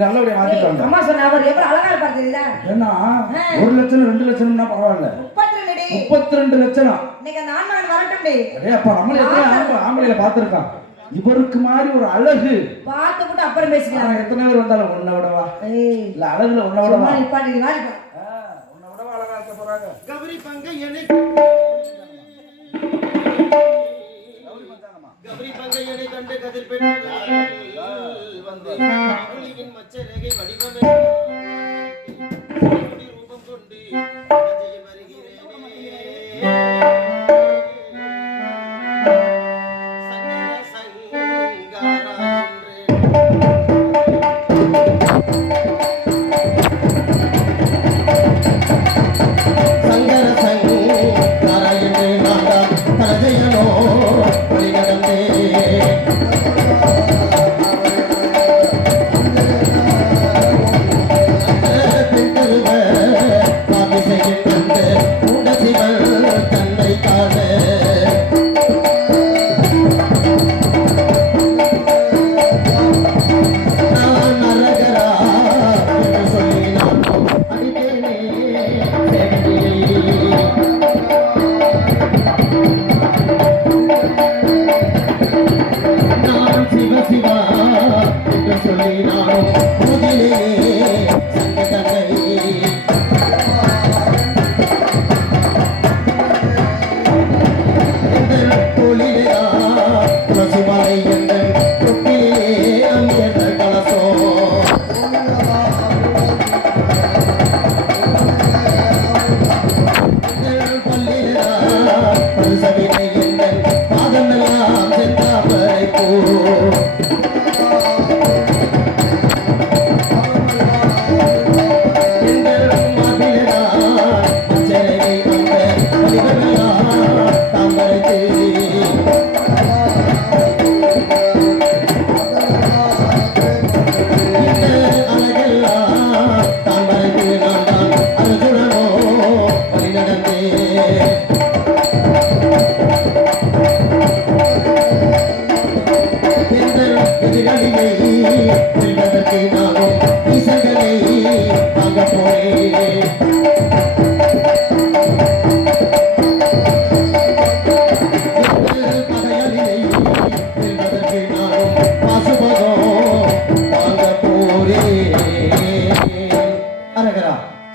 நல்லபடியா மாத்திட்டு வந்தேன். அம்மா சொன்ன அவர் எவ்வளவு அழகா இருப்பாரு தெரியல. ஏன்னா 1 லட்சம் 2 லட்சம்னா பரவாயில்ல. 32 லட்சம். இன்னைக்கு அந்த ஆண்மகன் வரட்டும் டேய். அடே அப்பா நம்மள எத்தனை ஆம்பளைல பாத்துறோம். இவருக்கு மாதிரி ஒரு அழகு பாத்துட்டு அப்புறம் பேசிக்கலாம். எத்தனை பேர் வந்தாலும் ஒண்ண விடவா? இல்ல அழகுல ஒண்ண விடவா? சும்மா நிப்பாட்டி வாடி. ஒண்ண விடவா அழகா இருக்க போறாங்க. கௌரி பங்கையனே கண்டு கதிர் பெற்று வந்து அருளியின் மச்ச ரேகை வடிவமே ரூபம் கொண்டு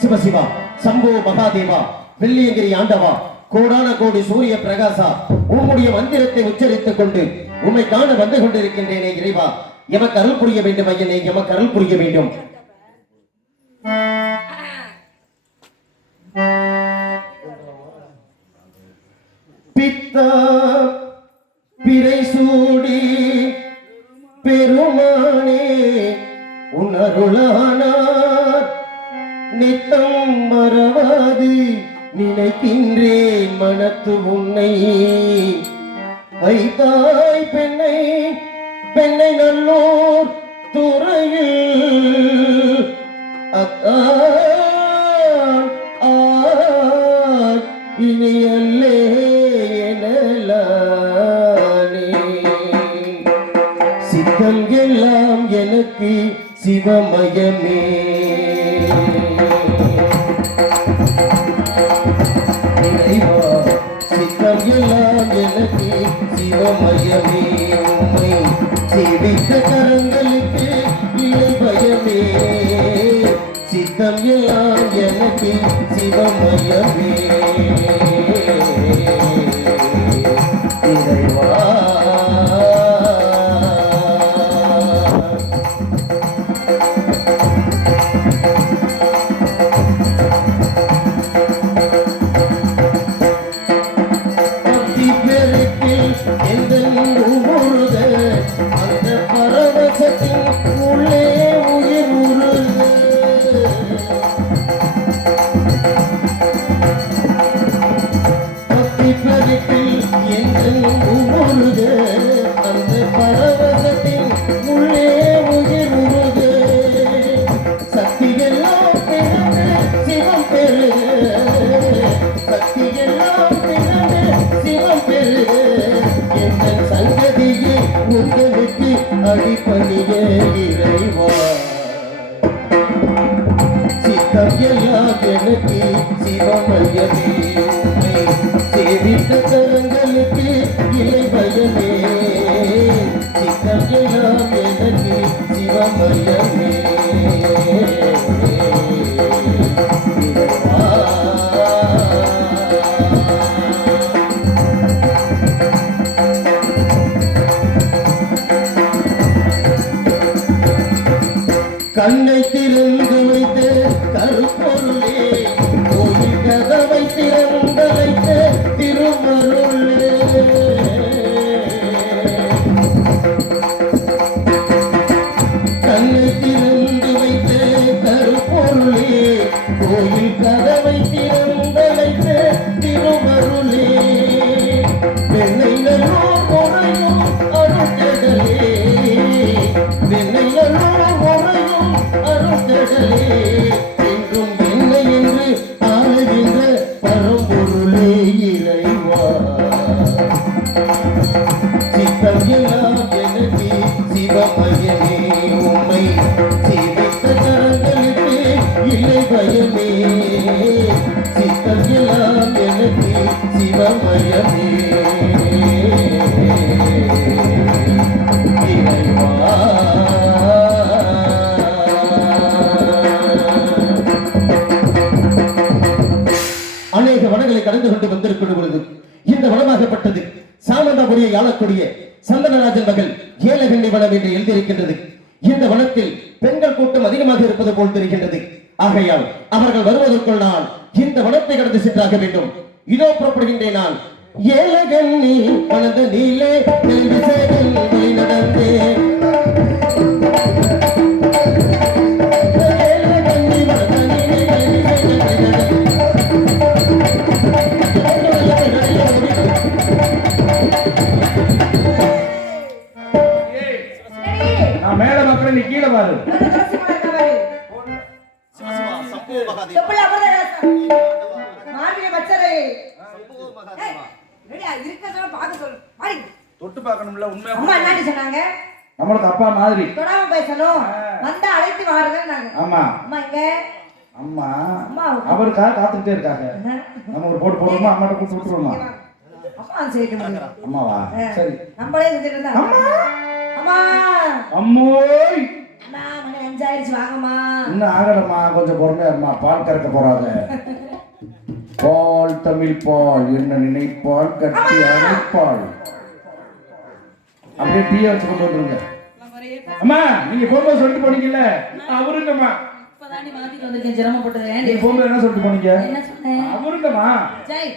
சிவசிவா சம்போ மகாதேவா வெள்ளியங்கிரி ஆண்டவா கோடான கோடி சூரிய பிரகாசா உம்முடைய மந்திரத்தை உச்சரித்துக் கொண்டு உம்மை காண வந்து கொண்டிருக்கின்றேனே இறைவா, எமக்கு அருள் புரிய வேண்டும் ஐயனே, எமக்கு அருள் புரிய வேண்டும். பித்தா பிறை சூடி பெருமானே உணருளானார் நித்தம் மறவாது நினைக்கின்றேன் மனத்து உன்னை. ஐதாய் பெண்ணை பெண்ணை நல்லோர் துறையில் அத்தான் இனி அல்லே எனலானே. சித்தம் எல்லாம் எனக்கு சிவமயமே, சித்தம் எல்லாம் எனக்கு சிவமயமே. உம்மை சேவித்த கரங்களுக்கு இல்லை பயமே. சித்தம் எல்லாம் எனக்கு சிவமயமே. இறைவா அடிப்பணிய இறைவா எனக்கு சிவமயமே சேவித்த கரங்களுக்கு இலை பயமே சித்தம் எல்லாம் எனக்கு சிவமயமே கண்ணை திறந்து வைத்த கருப்பொருளே கோயில் கதவை திறந்து வைத்த திருமருளே கண்ணை திறந்து வைத்த கருப்பொருளே கோயில் கதவை திறந்து வைத்த திருமருளே வெண்ணை நல்லோர் முறையும் அருட்கடலே வெண்ணை நல்லோர் முறையும் அருட்கடலே என்றும் என்னை என்று ஆளுகின்ற பரம்பொருளே இறைவா சித்தம் எல்லாம் எனக்கு சிவமயமே உம்மை சேவித்த கரங்களுக்கு இல்லை பயமே சித்தம் எல்லாம் எனக்கு சிவமயமே இறைவா அநேக வனங்களை கடந்து கொண்டு வந்திருக்கும் பொழுது இந்த வனமாகப்பட்டது சாமந்தாபுரியை ஆளக்கூடிய சந்தனராஜன் மகள் ஏலகண்ணி வனம் என்று எழுதியிருக்கின்றது. இந்த வனத்தில் பெண்கள் கூட்டம் அதிகமாக இருப்பது போல் தெரிகின்றது. ஆகையால் அவர்கள் வருவதற்குள் நான் இந்த வனத்தை கடந்து சென்றாக வேண்டும். இதோ புறப்படுகின்றேன். நான் ஏலகண்ணி வனந்த நீலே நடந்தே நான் மேல மக்கள் நீ கீழே பாரு. சம்போ மகாதேவா செப்பல் அப்பதான் கலசம். மார்கழி மச்சரே. சம்போ மகாதேவா ரெடியா இருக்க சொல்ல பாக்க சொல்லு. மாடி. தொட்டு பார்க்கணும்ல உண்மையா. அம்மா என்ன சொன்னாங்க? நம்மளுக்கு அப்பா மாதிரி. தொடாம பேசணும். வந்தா அழைத்து வாருங்கன்னாங்க. ஆமா. அம்மா இங்க. அம்மா அம்மா அவருக்காக காத்துட்டே இருக்காங்க. நம்ம ஒரு போட்டு போடுமா அம்மாட்ட கூப்பிட்டு விட்டுருவோமா? அப்பா செய்ய முடியும். அம்மாவா? சரி. நம்மளே செஞ்சுட்டு இருந்தா. அம்மா. அம்மா. அம்மோய். அம்மா மணி 5 ஆயிடுச்சு வாங்கம்மா. இன்னும் ஆகலம்மா, கொஞ்சம் பொறுமையா இருமா. பால் கறக்க போறாங்க. பால் தமிழ் பால் என்ன நினைப்பால் கட்டி அணைப்பால். அப்படியே டீயை வச்சு கொண்டு வந்துருங்க. அம்மா நீங்க போகும்போது சொல்லிட்டு போனீங்கல்ல அவருங்கம்மா. இப்பதாண்டி மாத்திட்டு வந்திருக்கேன் சிரமப்பட்டது. நீங்க போகும்போது என்ன சொல்லிட்டு போனீங்க? என்ன சொன்னேன்? அவருங்கம்மா. ஜெய்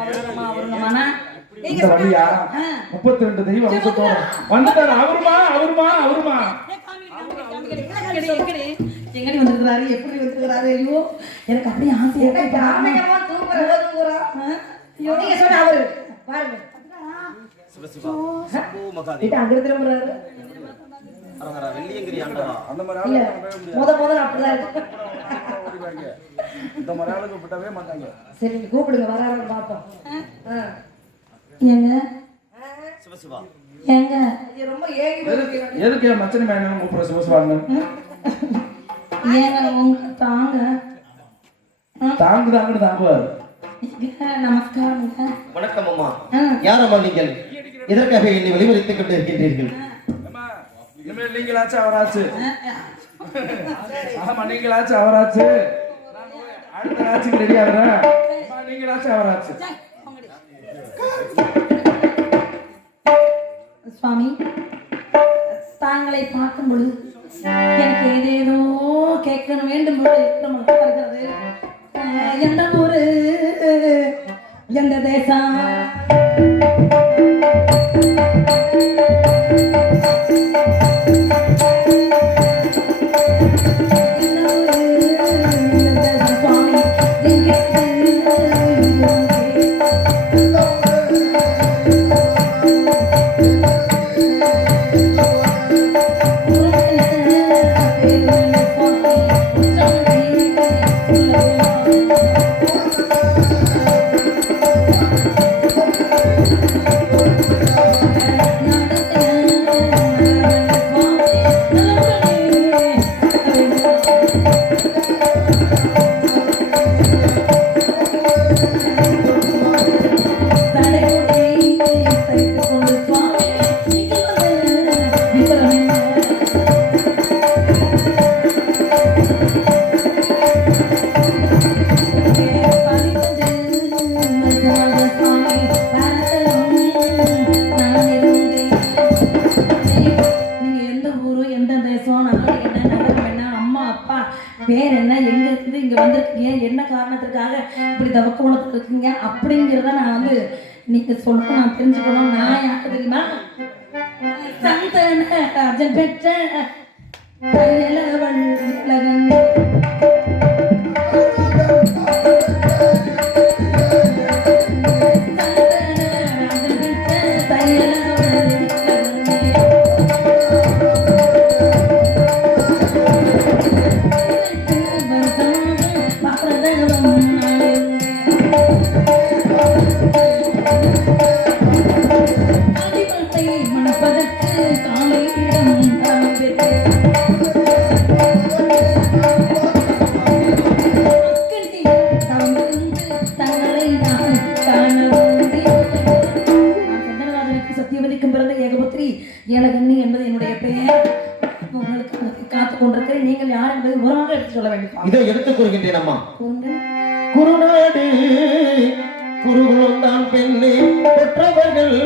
அவருங்கம்மா அவருங்கம்மா. இந்த வழியா 32 தெய்வம் வம்சத்தோட வந்துட்டாரு. அவருமா அவருமா அவருமா எங்கடி வந்திருக்கிறாரு, எப்படி வந்திருக்கிறாரு? ஐயோ எனக்கு அப்படியே ஆசையா எனக்கு ஆமையம்மா தூக்குற தூக்குறா. நீங்க சொன்ன அவரு பாருங்க. சிவசிவா சம்போ மகாதேவா இது அங்க திரும்புறாரு. அரஹர வெள்ளியங்கிரி ஆண்டவா அந்த மாதிரி இல்ல ஆளுங்க முத அப்படிதான் இருக்கு. இந்த மாதிரி ஆளுங்க விட்டவே மாட்டாங்க. சரி நீங்க கூப்பிடுங்க வராருன்னு பாப்போம். ஏங்க சிவசிவா ஏங்க இது ரொம்ப ஏங்கி போயிருக்கு. எதுக்கு என் மச்சனி மேனன் கூப்பிடுற சிவசிவாங்க? ஏங்க உங்க தாங்க தாங்குதாங்கன்னு தாங்குவாரு. நமஸ்காரங்க. வணக்கம் அம்மா. யாரம்மா நீங்கள்? இதற்காக என்னை வெளிவரித்துக் கொண்டு இருக்கின்றீர்கள்? இனிமேல் நீங்களாச்சு அவராச்சு. ஆமா நீங்களாச்சு அவராச்சு. அடுத்த ஆட்சிக்கு ரெடி ஆகுறேன். நீங்களாச்சு அவராச்சு. சுவாமி தாங்களை பார்க்கும் பொழுது எனக்கு ஏதேதோ கேட்கணும் வேண்டும் போல இருக்கிறது. எந்த ஊரு, எந்த தேசம்? தேசம், நாடு என்ன, நகரம் என்ன, அம்மா அப்பா பேர் என்ன, எங்க இருந்து இங்க வந்திருக்கீங்க, என்ன காரணத்துக்காக இப்படி தவக்கோலத்துக்கு இருக்கீங்க அப்படிங்கிறத நான் வந்து நீங்க சொல்லணும், நான் தெரிஞ்சுக்கணும். நான் யாருக்கு தெரியுமா? சந்தன ராஜன் பெற்ற தையலவள் இலகன். சத்தியவதிக்கும் பிறந்த ஏகபுத்திரி ஏலகண்ணி என்பது என்னுடைய பெயர். உங்களுக்கு காத்துக் கொண்டிருக்கிறேன். நீங்கள் யார் என்பதை விவரமாக எடுத்து சொல்ல வேண்டும். இதை எடுத்துக் கூறுகின்றேன் அம்மா. கூறுங்கள். குருநாடு குருகுலம் தான் பெண்ணே பெற்றவர்கள்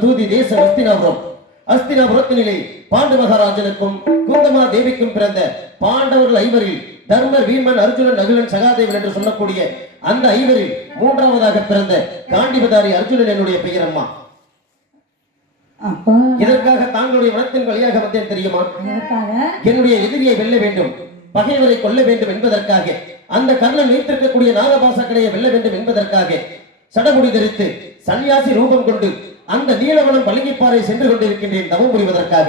தூதி தேசம் அஸ்தினாபுரம். அஸ்தினாபுரத்தினிலே பாண்டு மகாராஜனுக்கும் குந்தமா தேவிக்கும் பிறந்த பாண்டவர்கள் ஐவரில் தர்மர், வீமன், அர்ஜுனன், நகுலன், சகாதேவன் என்று சொல்லக்கூடிய அந்த ஐவரில் மூன்றாவதாக பிறந்த காண்டிபதாரி அர்ஜுனன் என்னுடைய பெயர் அம்மா. இதற்காக தாங்களுடைய மனத்தின் வழியாக வந்தேன் தெரியுமா? என்னுடைய எதிரியை வெல்ல வேண்டும், பகைவரை கொல்ல வேண்டும் என்பதற்காக, அந்த கர்ணன் வைத்திருக்கக்கூடிய நாகபாசக்கடையை வெல்ல வேண்டும் என்பதற்காக சடமுடி தரித்து சன்னியாசி ரூபம் கொண்டு அந்த நீலவனம் பழங்கிப்பாறை சென்று கொண்டிருக்கின்றேன் தவம் புரிவதற்காக.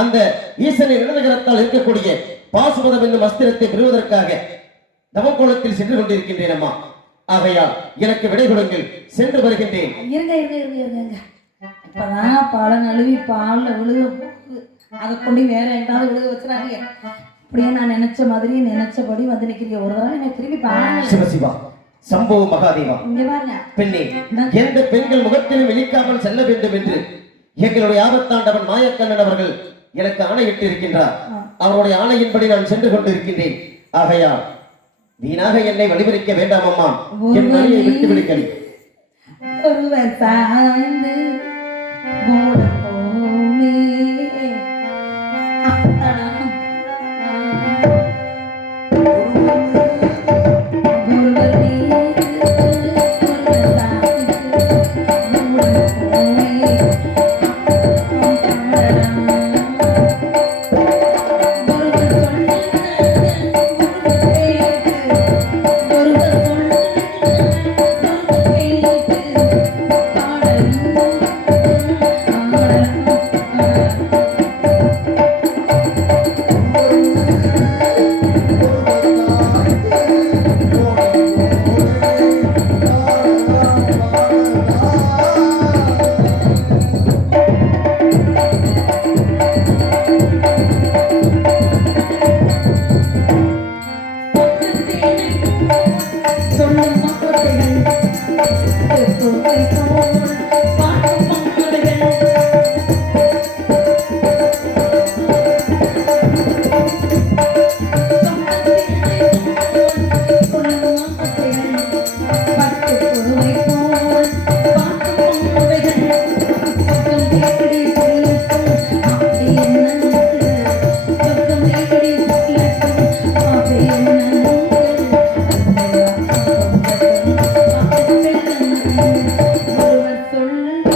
அந்த ஈசனின் இடதுகரத்தால் இருக்கக்கூடிய பாசுபதம் என்னும் அஸ்திரத்தை பெறுவதற்காக தவக்கோலத்தில் சென்று கொண்டிருக்கின்றேன் அம்மா. ஆகையால் எனக்கு விடை கொடுங்கள், சென்று வருகின்றேன். இப்பதான் பாலை நழுவி பால்ல விழுக போகுது, அதை கொண்டு வேற எங்காவது விழுக வச்சுறாங்க. அப்படியே நான் நினைச்ச மாதிரி நினைச்சபடி வந்து நிக்கிறீங்க. ஒரு தடவை எனக்கு திரும்பி பாருங்க. சிவசிவா, சம்பவ மகாதேவா, இங்க பாருங்க. பெண்ணே, எந்த பெண்கள் முகத்திலும் இழிக்காமல் செல்ல வேண்டும் என்று எங்களுடைய ஆபத்தாண்டவன் மாயக்கண்ணன் அவர்கள் எனக்கு ஆணையிட்டு இருக்கின்றார். அவருடைய ஆணையின்படி நான் சென்று கொண்டிருக்கின்றேன். ஆகையால் வீணாக என்னை வழிபறிக்க வேண்டாம் அம்மா, என் வழியை விட்டு விடுங்கள். ஒருவர் சாய்ந்து போலே ஒருவர் சொல்ல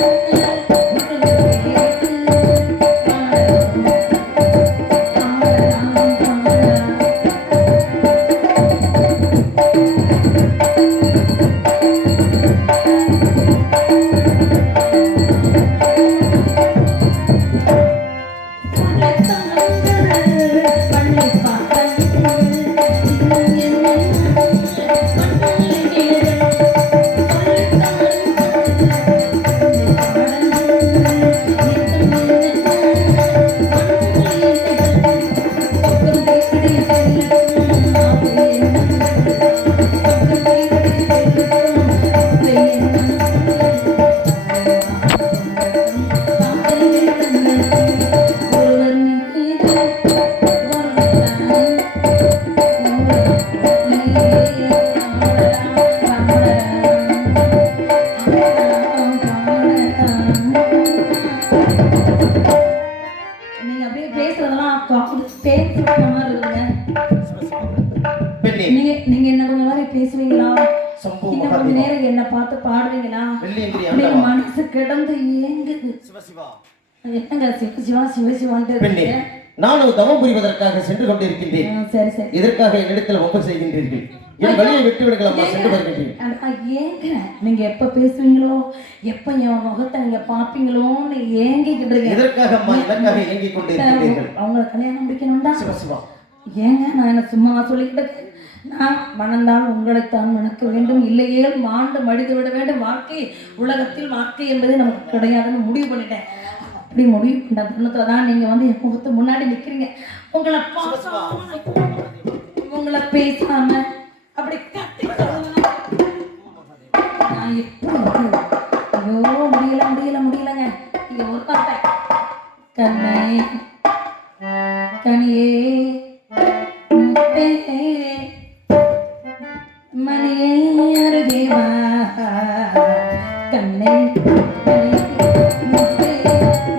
பேசுவீங்களா சம்பு இன்னும் கொஞ்ச மகாதேவா நேரம் என்ன பார்த்து பாடுவீங்களா வெள்ளியங்கிரி அப்படியே ஆண்டவா மனசு கிடந்து ஏங்குது சிவசிவா என்னங்க சிவசிவா சிவசிவான்ட்டு பெண்ணே இருக்கீங்க? நானும் தவம் புரிவதற்காக சென்று கொண்டிருக்கின்றேன் சரி சரி இதற்காக என்னிடத்தில் ஒப்பு செய்கின்றீர்கள் என் வழியை விட்டு விடுங்களம்மா சென்று வருகின்றேன் ஏங்க நீங்க எப்ப பேசுவீங்களோ எப்ப என் முகத்தை நீங்க பாப்பீங்களோன்னு ஏங்கிக்கிட்டு இருக்கீங்க இதற்காக அம்மா எனக்காக இயங்கிக் கொண்டிருக்கிறீர்கள் அவங்களை கல்யாணம் முடிக்கணும்டா சிவசிவா ஏங்க நான் என்ன சும்மா சொல்லிக்கிட்டு இருக்கேன். நான் மணந்தால் உங்களைத்தான் மணக்க வேண்டும் இல்லையே மாண்டு மடிந்து விட வேண்டும் வாழ்க்கை உலகத்தில் வாழ்க்கை என்பது நமக்கு கிடையாதுன்னு முடிவு பண்ணிட்டேன் அப்படி முடிவு பண்ண தருணத்துல தான் நீங்க வந்து என் முகத்து முன்னாடி நிக்கிறீங்க உங்களை பார்க்காம உங்களை பேசாம அப்படி கத்தி நான் எப்படி இருக்கேன்? ஐயோ முடியலங்க இங்க ஒரு வார்த்தை கண்ணே கனியே முத்தே மணியே அருகே வா கண்ணே கனியே முத்தே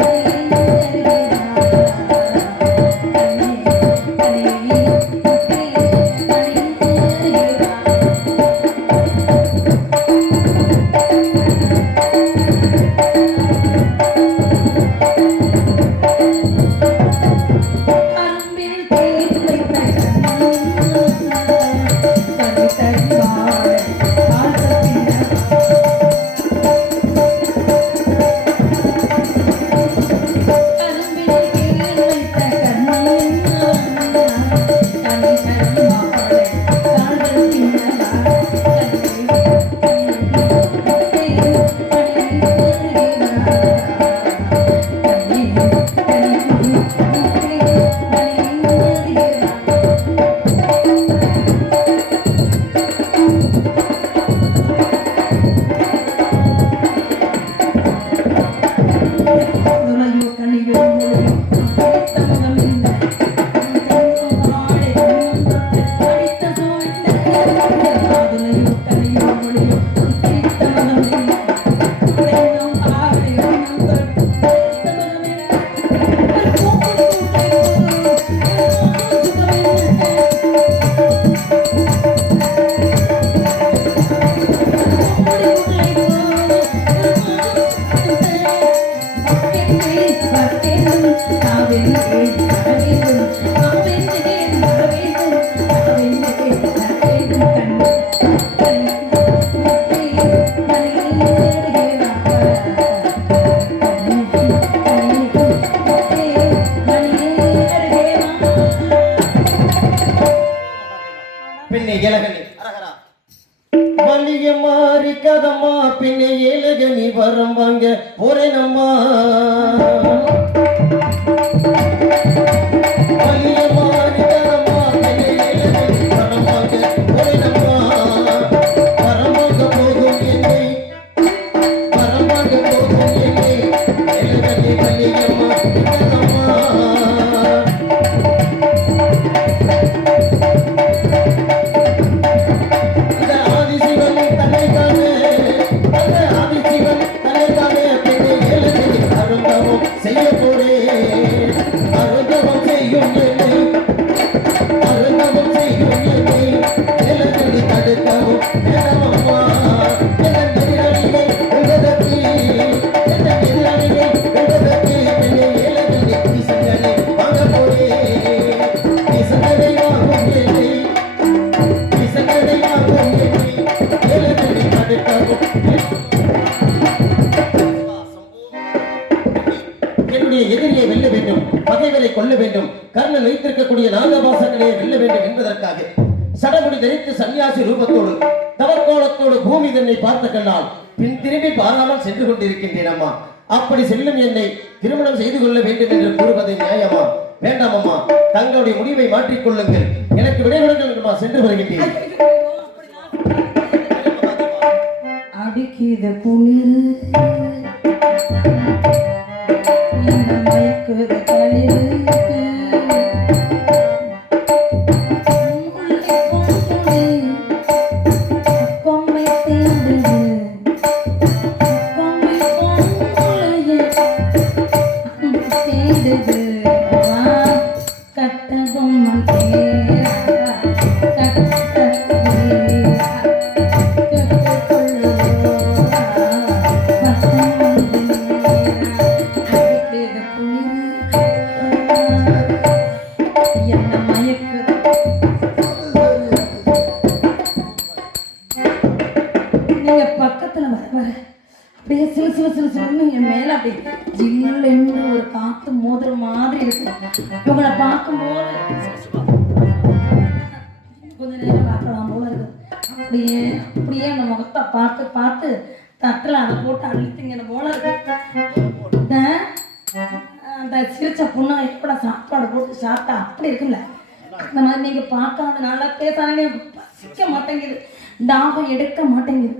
மணியே அருகே வா கண்ணே கனியே முத்தே மணியே அருகே வா அன்பில் தேன் வைத்த கண்ணே தனிவாழ ஆசைப்பின்ன அன்பில் தேன் வைத்த கண்ணே கண்ணே தனிவாழ ஆசைப்பின்ன பின்னை இலகனி அரகரா வலிய மாறி கதம்மா பின்னை இலகனி வரம் வாங்க போறேனம்மா வலிய மாறி கதம்மா பின்னை இலகனி வரம் வாங்க போறேனம்மா வரம் வாங்க போகும் என்னை வரம் வாங்க போகும் என்னை இலகனி வலிய மாறி கதம்மா ஆதிசிவன் தன்னைத்தானே பெண்ணை எழுதி அருந்தவம் செய்ய போறேன் அருந்தவம் செய்யும் என்னை எழுதி தடுக்கவும் வேணமம்மா என் எதிராளியை உலகத்தி பெண்ணை எழுதி பீசங்களை வாங்க போறேன் பீசங்களை வாங்கும் என்னை என்னுடைய எதிரியை வெல்ல வேண்டும் பகைவரை கொல்ல வேண்டும் கர்ணன் வைத்திருக்கக்கூடிய நாகபாசங்களை வெல்ல வேண்டும் என்பதற்காக சடமுடி தரித்து சன்னியாசி ரூபத்தோடு தவக்கோலத்தோடு பூமி தன்னை பார்த்த கண்ணால் பின் திரும்பி பாராமல் சென்று கொண்டிருக்கின்றேன் அம்மா அப்படி செல்லும் என்னை திருமணம் செய்து கொள்ள வேண்டும் என்று கூறுவது நியாயமா வேண்டாம் அம்மா தங்களுடைய முடிவை மாற்றிக்கொள்ளுங்கள் எனக்கு விடைவிடுங்கள் அம்மா சென்று வருகின்றேன் அடிக்கிது குளிர் என்ன மயக்குது களிர் கொம்பை தேடுது கொம்பை பொங்குலையே அன்பு தேடுது வா கட்ட பொம்மன் தேரா கட்ட தேரா நீங்க பக்கத்துல வர வர அப்படியே சிலு சிலு சிலு சிலுன்னு என் மேல அப்படி ஜில்லுன்னு ஒரு காத்து மோதுற மாதிரி இருக்கு. உங்களை பார்க்கும்போது கொஞ்ச நேரம் பார்க்கலாம் போல இருக்கு. அப்படியே அப்படியே அந்த முகத்தை பார்த்து பார்த்து தட்டில் அதை போட்டு அழுத்திங்க போல இருக்கு. அந்த சிரிச்ச பொண்ணு எப்பட சாப்பாடு போட்டு சாப்பிட்டா அப்படி இருக்குல்ல, அந்த மாதிரி நீங்க பார்க்காதனால பேசாலே பசிக்க மாட்டேங்குது, தாகம் எடுக்க மாட்டேங்குது.